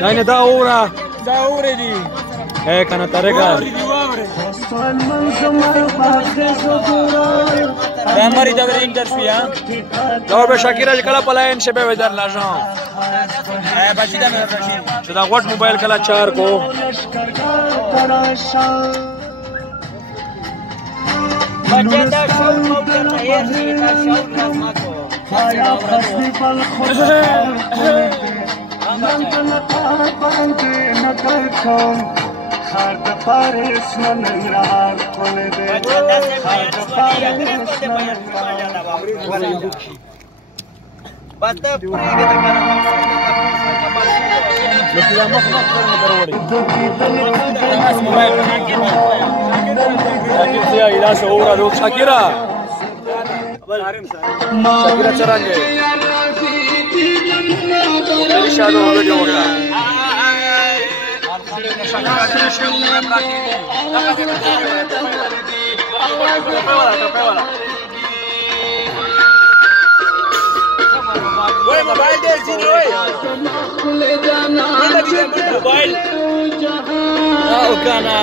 Yani da ora di. Kana tarega. Damari da intervia. Dobe Shakira kala palayen shebe wedar lajan. Bashida me Rashid. Shada what mobile kala char ko. Bajada shaul mawlan khair ni ta shaul lazma ko. Khaya khasbi bal khuda. خرد پارس ننگرهار کنه ده خرد پارس ننگرهار بطه پریگه ده کنه لکیده مخنق کرنه بروری دماز موبایل شاکر سیا ایلا شعورا لوگ شاکرا شاکرا چرانگه خیلی شاد و ویدیو ہوگا मोबाइल दे सीनी ओए मोबाइल आओ गाना